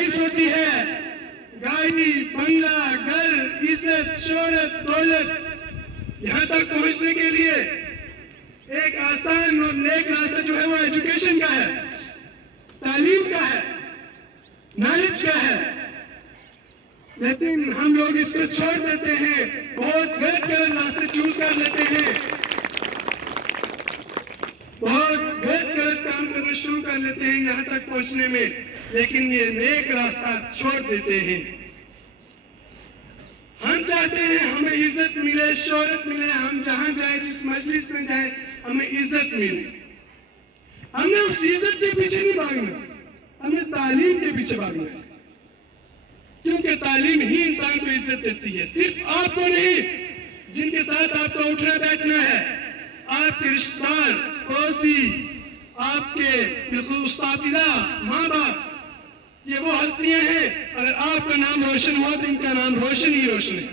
ख्वाहिश होती है गाड़ी, बंगला, घर, इज्जत, शोहरत, दौलत। यहाँ तक पहुँचने के लिए एक आसान और नेक रास्ता जो है वो एजुकेशन का है, तालीम का है, नॉलेज का है। लेकिन हम लोग इसको छोड़ देते हैं, बहुत गलत रास्ते चूज कर लेते हैं, बहुत गलत काम करना शुरू कर लेते हैं यहाँ तक पहुंचने में, लेकिन ये नेक रास्ता छोड़ देते हैं। हम चाहते हैं हमें इज्जत मिले, शोहरत मिले, हम जहां जाए, जिस मजलिस में जाए, हमें इज्जत मिले। हमें उस इज्जत के पीछे नहीं भागना, हमें तालीम के पीछे भागना है, क्योंकि तालीम ही इंसान को इज्जत देती है। सिर्फ आपको नहीं, जिनके साथ आपको उठना बैठना है, आपके रिश्तेदार, पड़ोसी, आपके बिल्कुल उस्तादिजा, माँ बाप, ये वो हस्तियां हैं, अगर आपका नाम रोशन हुआ तो इनका नाम रोशन ही रोशन है।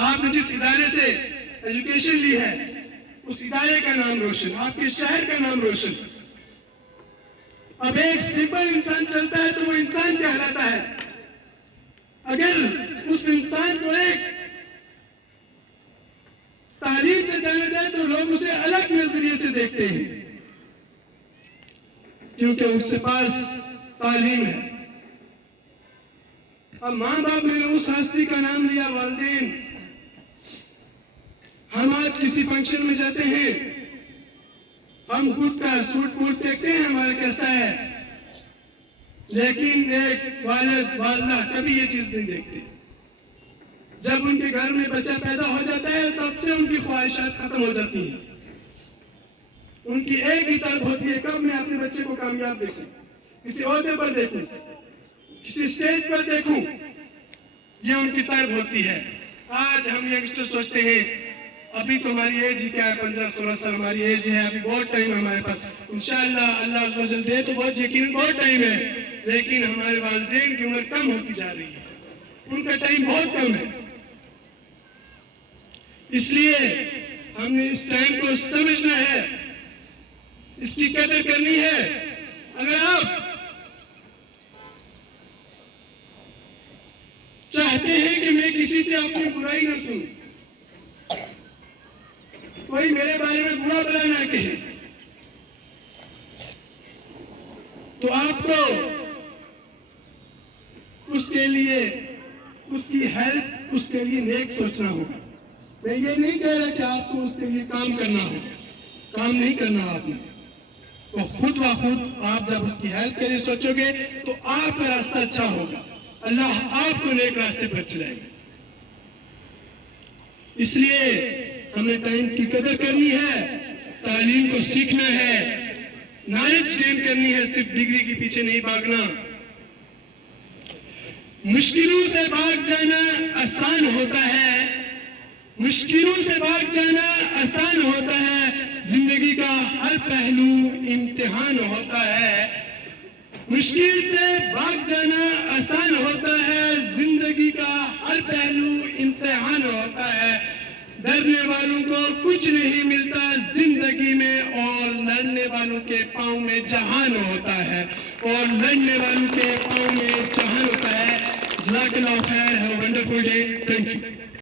आपने जिस इदारे से एजुकेशन ली है, उस इदारे का नाम रोशन, आपके शहर का नाम रोशन। अब एक सिंपल इंसान चलता है तो वो इंसान कहलाता है। अगर उस इंसान को एक तालीम से जाना जाए तो लोग उसे अलग नजरिए से देखते हैं, क्योंकि उसके पास तालीम है। अब माँ बाप मैंने उस हस्ती का नाम लिया, वालिदैन। हम आज किसी फंक्शन में जाते हैं, हम खुद का सूट बूट देखते हैं हमारा कैसा है, लेकिन एक वालिद वालिदा कभी ये चीज नहीं देखते। जब उनके घर में बच्चा पैदा हो जाता है तब से उनकी ख्वाहिशात खत्म हो जाती हैं। उनकी एक ही तलब होती है, कब मैं अपने बच्चे को कामयाब देखूं, किसी ओहदे पर देखूं, किसी स्टेज पर देखूं, ये उनकी तलब होती है। आज हम यंगस्टर सोचते हैं अभी तो हमारी एज ही क्या है, 15-16 साल हमारी एज है, अभी बहुत टाइम है हमारे पास। इंशाअल्लाह अल्लाह अज़्ज़ व जल दे तो बहुत यकीन बहुत टाइम है, लेकिन हमारे वालिदैन की उम्र कम होती जा रही है, उनका टाइम बहुत कम है। इसलिए हमने इस टाइम को समझना है, इसकी कदर करनी है। अगर आप चाहते हैं कि मैं किसी से अपनी बुराई न सुनूं, कोई मेरे बारे में बुरा भला ना कहे, तो आपको उसके लिए, उसकी हेल्प, उसके लिए नेक सोचना होगा। मैं ये नहीं कह रहा कि आपको उसके लिए काम करना हो, काम नहीं करना आपने, तो खुद व खुद आप जब उसकी हेल्प के लिए सोचोगे तो आपका रास्ता अच्छा होगा, अल्लाह आपको नेक रास्ते पर चलाएगा। इसलिए हमें टाइम की कदर करनी है, तालीम को सीखना है, नॉलेज गेन करनी है, सिर्फ डिग्री के पीछे नहीं भागना। मुश्किलों से भाग जाना आसान होता है, मुश्किलों से भाग जाना आसान होता है, जिंदगी का हर पहलू इम्तिहान होता है। मुश्किल से भाग जाना आसान होता है, जिंदगी का हर पहलू इम्तिहान होता है। डरने वालों को कुछ नहीं मिलता जिंदगी में, और लड़ने वालों के पाँव में जहान होता है, और लड़ने वालों के पाँव में जहान होता है। जज़ाकल्लाहु खैर, have a wonderful day, thank you.